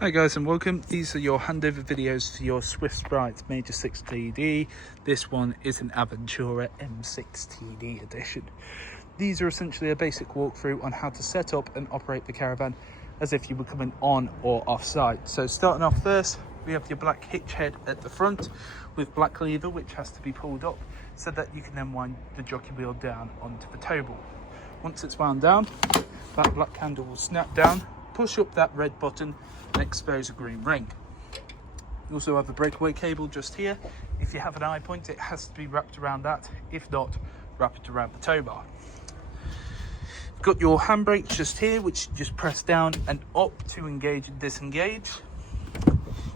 Hi guys and welcome. These are your handover videos for your Swift Sprite Major 6 TD. This one is an Aventura M6 TD edition. These are essentially a basic walkthrough on how to set up and operate the caravan as if you were coming on or off site. So starting off first, we have your black hitch head at the front with black lever which has to be pulled up so that you can then wind the jockey wheel down onto the tow ball. Once it's wound down, that black handle will snap down, push up that red button and expose a green ring. You also have the breakaway cable just here. If you have an eye point, it has to be wrapped around that. If not, wrap it around the tow bar. You've got your handbrake just here, which you just press down and up to engage and disengage.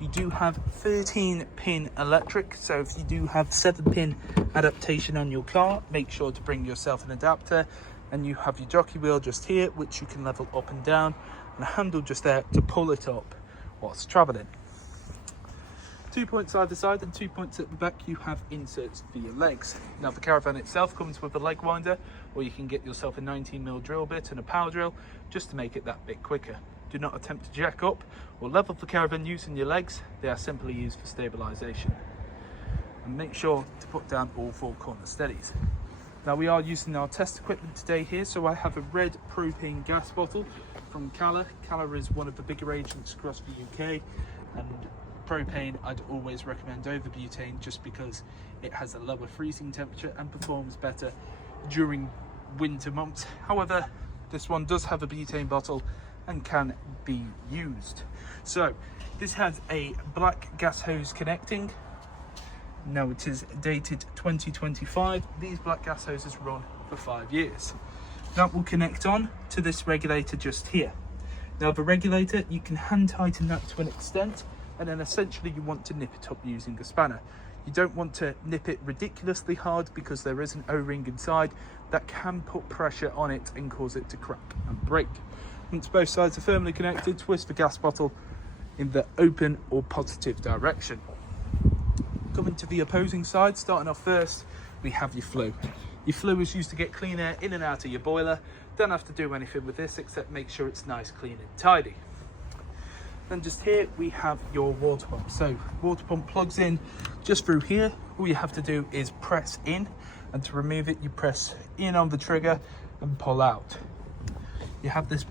You do have 13-pin electric, so if you do have 7-pin adaptation on your car, make sure to bring yourself an adapter. And you have your jockey wheel just here, which you can level up and down, and a handle just there to pull it up whilst travelling. 2 points either side and 2 points at the back, you have inserts for your legs. Now the caravan itself comes with a leg winder, or you can get yourself a 19mm drill bit and a power drill just to make it that bit quicker. Do not attempt to jack up or level the caravan using your legs, they are simply used for stabilisation. And make sure to put down all 4 corner steadies. Now we are using our test equipment today here, so I have a red propane gas bottle from Cala. Cala is one of the bigger agents across the UK, and propane I'd always recommend over butane just because it has a lower freezing temperature and performs better during winter months. However, this one does have a butane bottle and can be used. So this has a black gas hose connecting. Now it is dated 2025. These black gas hoses run for 5 years. That will connect on to this regulator just here. Now the regulator, you can hand tighten that to an extent, and then essentially you want to nip it up using a spanner. You don't want to nip it ridiculously hard because there is an O-ring inside that can put pressure on it and cause it to crack and break. Once both sides are firmly connected, twist the gas bottle in the open or positive direction. Coming to the opposing side, starting off first, we have your flue. Your flue is used to get clean air in and out of your boiler. Don't have to do anything with this except make sure it's nice, clean and tidy. Then just here we have your water pump. So water pump plugs in just through here. All you have to do is press in, and to remove it you press in on the trigger and pull out. You have this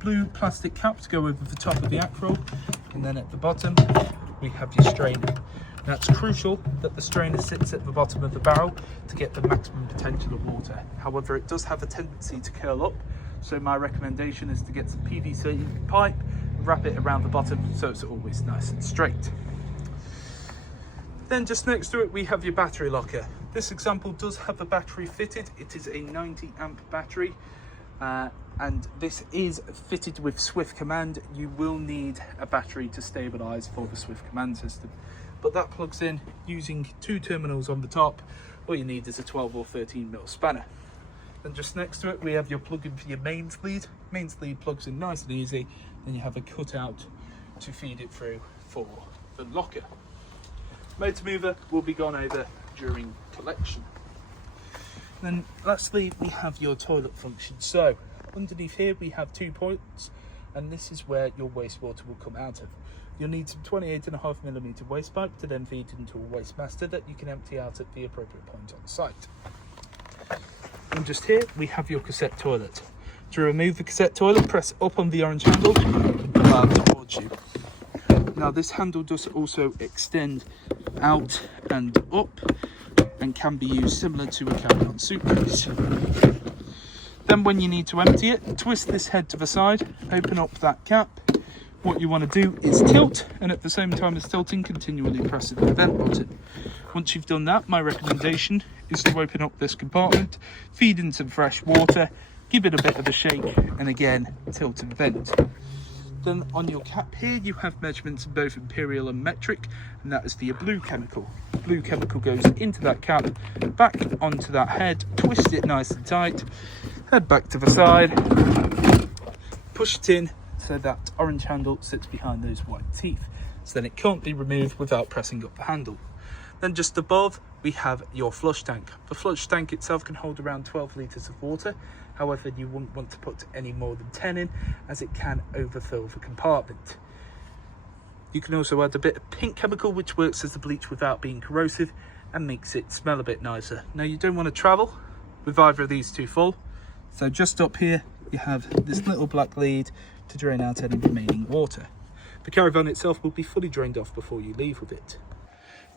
blue plastic cap to go over the top of the acrowl, and then at the bottom we have your strainer. Now it's crucial that the strainer sits at the bottom of the barrel to get the maximum potential of water. However, it does have a tendency to curl up, so my recommendation is to get some PVC pipe and wrap it around the bottom so it's always nice and straight. Then just next to it we have your battery locker. This example does have a battery fitted. It is a 90 amp battery. And this is fitted with Swift Command. You will need a battery to stabilize for the Swift Command system, but that plugs in using 2 terminals on the top. All you need is a 12 or 13mm spanner. Then just next to it we have your plug-in for your mains lead. Mains lead plugs in nice and easy, then you have a cutout to feed it through for the locker. Motor mover will be gone over during collection. Then lastly we have your toilet function. So underneath here we have 2 points, and this is where your wastewater will come out of. You'll need some 28.5mm waste pipe to then feed into a waste master that you can empty out at the appropriate point on site. And just here we have your cassette toilet. To remove the cassette toilet, press up on the orange handle and pull out towards you. Now this handle does also extend out and up and can be used similar to a carry-on suitcase. Then when you need to empty it, twist this head to the side, open up that cap. What you want to do is tilt, and at the same time as tilting, continually pressing the vent button. Once you've done that, my recommendation is to open up this compartment, feed in some fresh water, give it a bit of a shake, and again, tilt and vent. Then on your cap here, you have measurements in both imperial and metric, and that is for your blue chemical. Blue chemical goes into that cap, back onto that head, twist it nice and tight, head back to the side, push it in so that orange handle sits behind those white teeth. So then it can't be removed without pressing up the handle. Then just above, we have your flush tank. The flush tank itself can hold around 12 litres of water. However, you wouldn't want to put any more than 10 in, as it can overfill the compartment. You can also add a bit of pink chemical, which works as the bleach without being corrosive and makes it smell a bit nicer. Now you don't want to travel with either of these too full, so just up here you have this little black lead to drain out any remaining water. The caravan itself will be fully drained off before you leave with it.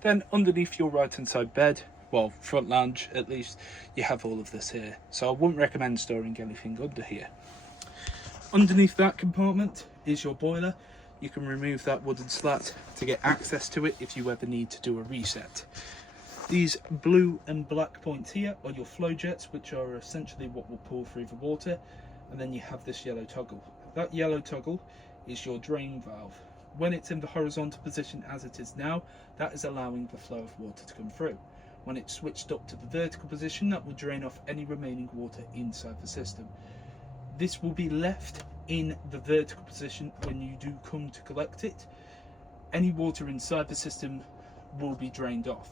Then underneath your right hand side bed, well, front lounge at least, you have all of this here, so I wouldn't recommend storing anything under here. Underneath that compartment is your boiler. You can remove that wooden slat to get access to it if you ever need to do a reset. These blue and black points here are your flow jets, which are essentially what will pull through the water, and then you have this yellow toggle. That yellow toggle is your drain valve. When it's in the horizontal position as it is now, that is allowing the flow of water to come through. When it's switched up to the vertical position, that will drain off any remaining water inside the system. This will be left in the vertical position when you do come to collect it. Any water inside the system will be drained off.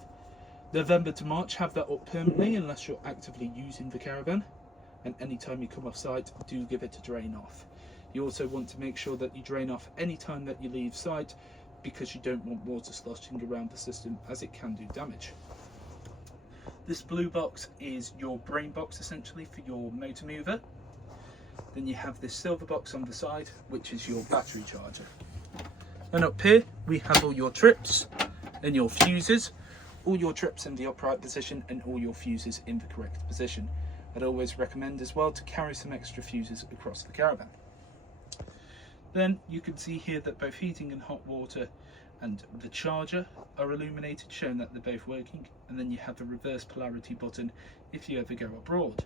November to March, have that up permanently unless you're actively using the caravan, and anytime you come off site, do give it a drain off. You also want to make sure that you drain off any time that you leave site, because you don't want water sloshing around the system, as it can do damage. This blue box is your brain box essentially for your motor mover. Then you have this silver box on the side, which is your battery charger. And up here we have all your trips and your fuses, all your trips in the upright position and all your fuses in the correct position. I'd always recommend as well to carry some extra fuses across the caravan. Then you can see here that both heating and hot water and the charger are illuminated, showing that they're both working, and then you have the reverse polarity button if you ever go abroad.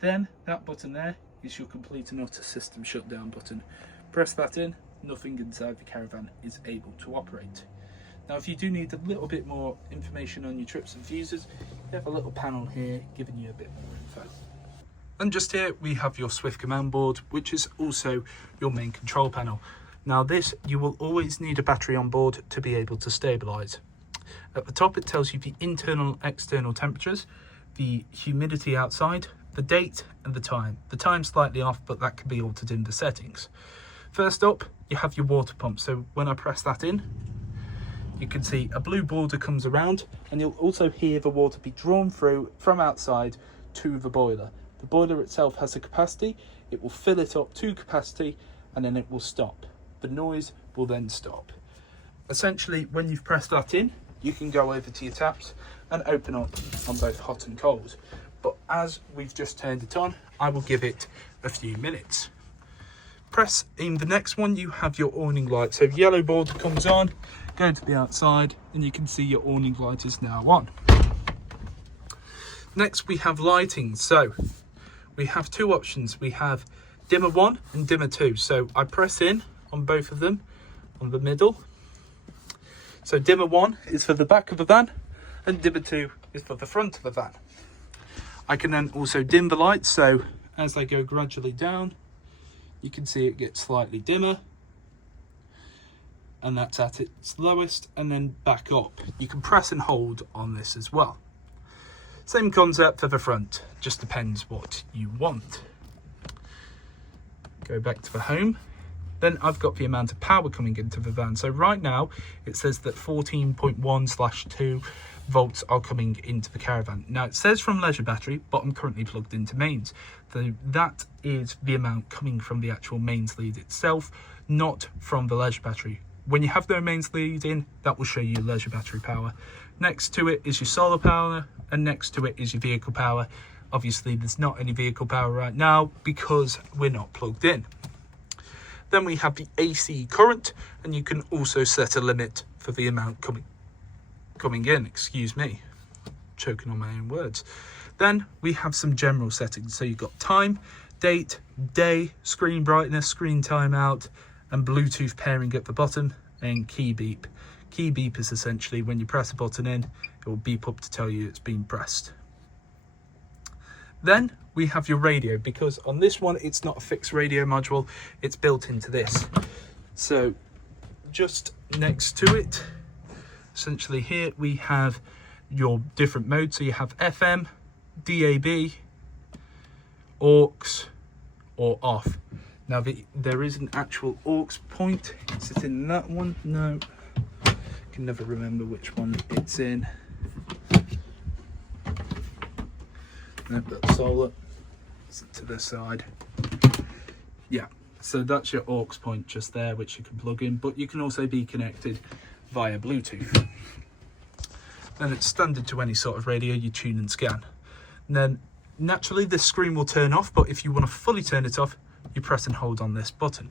Then that button there is your complete and utter system shutdown button. Press that in, nothing inside the caravan is able to operate. Now if you do need a little bit more information on your trips and fuses, you have a little panel here giving you a bit more info. And just here we have your Swift command board, which is also your main control panel. Now this, you will always need a battery on board to be able to stabilize. At the top it tells you the internal and external temperatures, the humidity outside, the date and the time. The time's slightly off, but that can be altered in the settings. First up, you have your water pump. So when I press that in, you can see a blue border comes around, and you'll also hear the water be drawn through from outside to the boiler. The boiler itself has a capacity, it will fill it up to capacity, and then it will stop. The noise will then stop. Essentially, when you've pressed that in, you can go over to your taps and open up on both hot and cold. But as we've just turned it on, I will give it a few minutes. Press in the next one, you have your awning light. So yellow border comes on, go to the outside, and you can see your awning light is now on. Next we have lighting. So we have two options. We have dimmer 1 and dimmer 2. So I press in on both of them on the middle. So dimmer 1 is for the back of the van, and dimmer 2 is for the front of the van. I can then also dim the lights, so as they go gradually down, you can see it gets slightly dimmer, and that's at its lowest, and then back up. You can press and hold on this as well. Same concept for the front, just depends what you want. Go back to the home. Then I've got the amount of power coming into the van. So right now it says that 14.1/2 volts are coming into the caravan. Now it says from leisure battery, but I'm currently plugged into mains. So that is the amount coming from the actual mains lead itself, not from the leisure battery. When you have no mains lead in, that will show you leisure battery power. Next to it is your solar power, and next to it is your vehicle power. Obviously there's not any vehicle power right now because we're not plugged in. Then we have the AC current, and you can also set a limit for the amount coming in, excuse me, choking on my own words. Then we have some general settings. So you've got time, date, day, screen brightness, screen timeout, and Bluetooth pairing at the bottom, and key beep. Key beep is essentially when you press a button in, it will beep up to tell you it's been pressed. Then we have your radio, because on this one it's not a fixed radio module, it's built into this. So just next to it, essentially here we have your different modes. So you have FM, DAB, aux, or off. Now there is an actual aux point. Is it in that one? No. I can never remember which one it's in. Nope, that's solar. It's to the side. Yeah, so that's your aux point just there, which you can plug in, but you can also be connected via Bluetooth. Then it's standard to any sort of radio you tune and scan. And then naturally this screen will turn off, but if you want to fully turn it off, you press and hold on this button.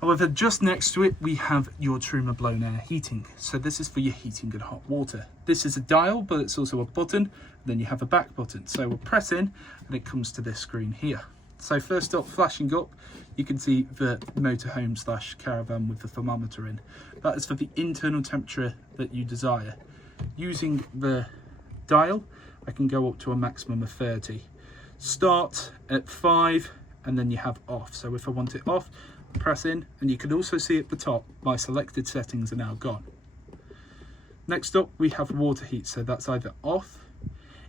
However, just next to it we have your Truma blown air heating. So this is for your heating and hot water. This is a dial, but it's also a button. Then you have a back button. So we'll press in and it comes to this screen here. So first up, flashing up, you can see the motorhome / caravan with the thermometer in. That is for the internal temperature that you desire. Using the dial, I can go up to a maximum of 30. Start at 5 and then you have off. So if I want it off, press in, and you can also see at the top my selected settings are now gone. Next up we have water heat, so that's either off,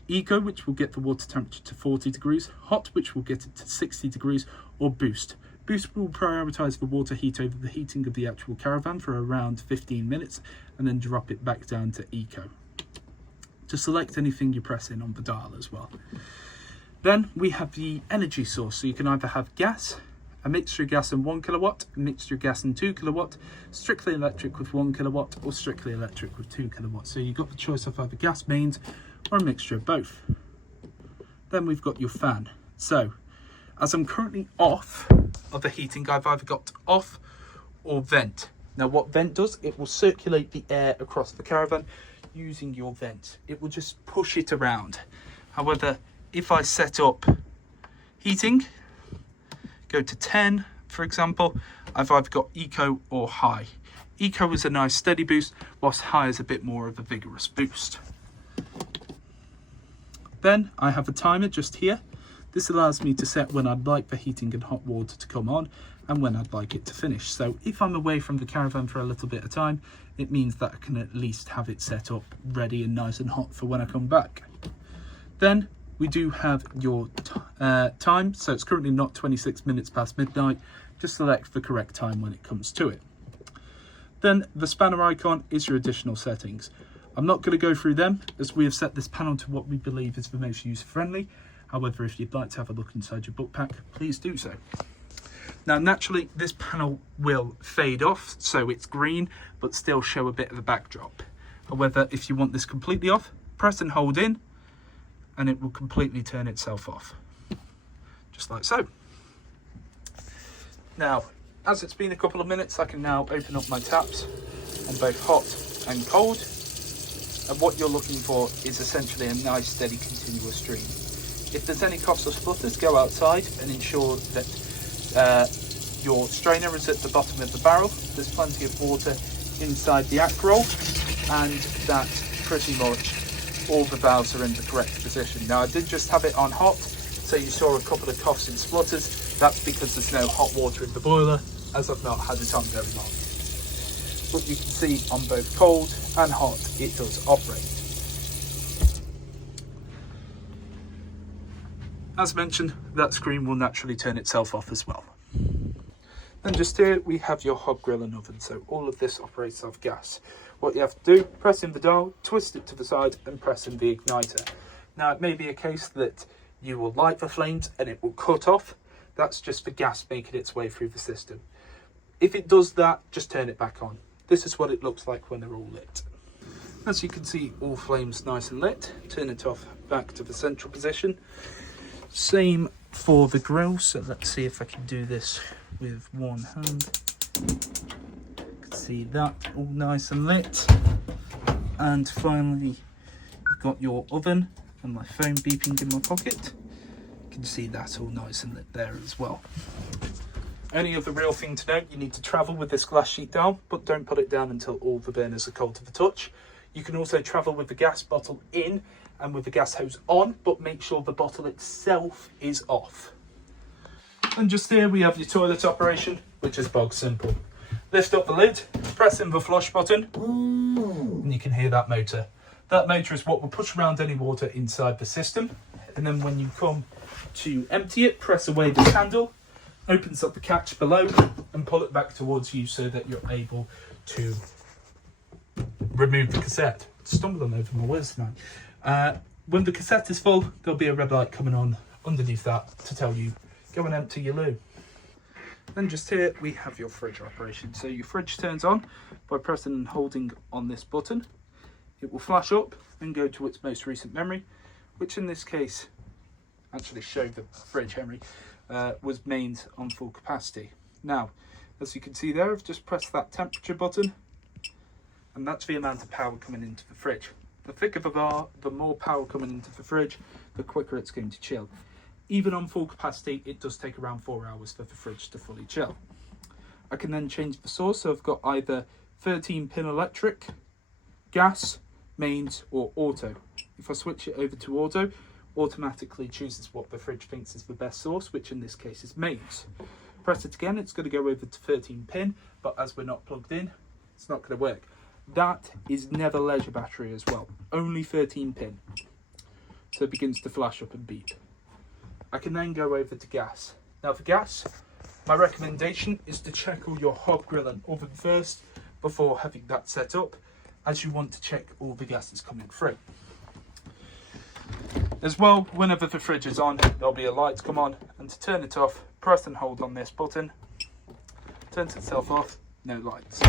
eco, which will get the water temperature to 40 degrees, hot, which will get it to 60 degrees, or boost. Boost will prioritise the water heat over the heating of the actual caravan for around 15 minutes and then drop it back down to eco. To select anything you press in on the dial as well. Then we have the energy source, so you can either have gas, a mixture of gas and 1 kilowatt, a mixture of gas and 2 kilowatt, strictly electric with 1 kilowatt, or strictly electric with 2 kilowatts. So you've got the choice of either gas mains or a mixture of both. Then we've got your fan. So as I'm currently off of the heating, I've either got off or vent. Now what vent does, it will circulate the air across the caravan using your vent. It will just push it around. However, if I set up heating, go to 10 for example, I've either got eco or high. Eco is a nice steady boost, whilst high is a bit more of a vigorous boost. Then I have a timer just here. This allows me to set when I'd like the heating and hot water to come on and when I'd like it to finish. So if I'm away from the caravan for a little bit of time, it means that I can at least have it set up ready and nice and hot for when I come back. Then we do have your time, so it's currently not 26 minutes past midnight. Just select the correct time when it comes to it. Then the spanner icon is your additional settings. I'm not going to go through them as we have set this panel to what we believe is the most user friendly. However, if you'd like to have a look inside your book pack, please do so. Now naturally this panel will fade off, so it's green but still show a bit of a backdrop. However, if you want this completely off, press and hold in and it will completely turn itself off, just like so. Now, as it's been a couple of minutes, I can now open up my taps on both hot and cold. And what you're looking for is essentially a nice, steady, continuous stream. If there's any coughs or splutters, go outside and ensure that your strainer is at the bottom of the barrel. There's plenty of water inside the act roll, and that pretty much all the valves are in the correct position. Now I did just have it on hot, so you saw a couple of coughs and splutters. That's because there's no hot water in the boiler, as I've not had it on very long. But you can see on both cold and hot, it does operate. As mentioned, that screen will naturally turn itself off as well. And just here we have your hob grill and oven, so all of this operates off gas. What you have to do, press in the dial, twist it to the side and press in the igniter. Now it may be a case that you will light the flames and it will cut off. That's just the gas making its way through the system. If it does that, just turn it back on. This is what it looks like when they're all lit. As you can see, all flames nice and lit. Turn it off back to the central position. Same for the grill, so let's see if I can do this with one hand. You can see that all nice and lit. And finally, you've got your oven and my phone beeping in my pocket. You can see that all nice and lit there as well. Only other real thing to note, you need to travel with this glass sheet down, but don't put it down until all the burners are cold to the touch. You can also travel with the gas bottle in and with the gas hose on, but make sure the bottle itself is off. And just here we have your toilet operation, which is bog simple. Lift up the lid, press in the flush button, and you can hear that motor. That motor is what will push around any water inside the system. And then when you come to empty it, press away this handle, opens up the catch below and pull it back towards you so that you're able to remove the cassette. Stumbling over my words tonight. When the cassette is full, there'll be a red light coming on underneath that to tell you go and empty your loo. Then just here we have your fridge operation. So your fridge turns on by pressing and holding on this button. It will flash up and go to its most recent memory, which in this case actually showed the fridge memory was mains on full capacity. Now, as you can see there, I've just pressed that temperature button, and that's the amount of power coming into the fridge. The thicker the bar, the more power coming into the fridge, the quicker it's going to chill. Even on full capacity, it does take around 4 hours for the fridge to fully chill. I can then change the source, so I've got either 13-pin electric, gas, mains, or auto. If I switch it over to auto, automatically chooses what the fridge thinks is the best source, which in this case is mains. Press it again, it's going to go over to 13-pin, but as we're not plugged in, it's not going to work. That is never leisure battery as well, only 13-pin. So it begins to flash up and beep. I can then go over to gas. Now for gas, my recommendation is to check all your hob, grill and oven first before having that set up, as you want to check all the gases coming through. As well, whenever the fridge is on, there'll be a light come on, and to turn it off, press and hold on this button. Turns itself off, no lights.